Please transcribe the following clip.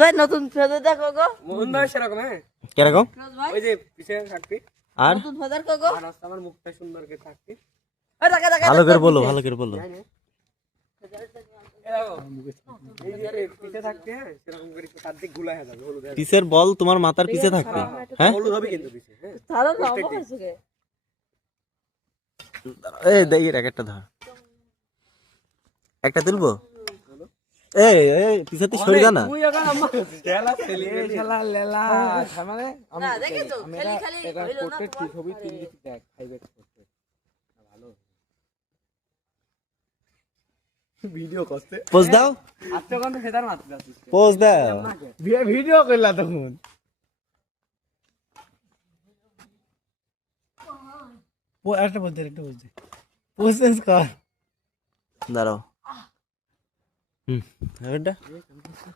ভাই নতুন ফেদার দেখো গো। মোহন ভাই সেরকম হ্যাঁ? কীরকম? ভাই। ওই যে থাকবি। আর? নতুন ফেদার কো গো। আর আমার মুখটা সুন্দর করে থাকবি। এই দেখা দেখা ভালো করে বলো ভালো করে বলো। আরে হ্যাঁ? বল তোমার মাথার পিছে থাকবে হ্যাঁ? হলুদ হবে কিন্তু পিছিয়ে হ্যাঁ? তাহলে তো হয়েছে গে। এই দেখি এক একটা ধর। একটা তুলবো? এই এই পিছাতে সরে না। তুই এখন আমার ঢেলা ছেলে এই লেলা মানে না দেখেছ? খালি খালি হইল পোর্ট্রেট কি ছবি তিন দিকে দেখ ফাইভের পোর্ট্রেট ভালো। ভিডিও করতে। পোজ দাও। আচ্ছা কোন ফেদার মারতে যাচ্ছিস পোজ দাও। ভিডিও করলা তখন। ও একটা বলতে একটা বলতে কর। দাঁড়াও। হুম এটা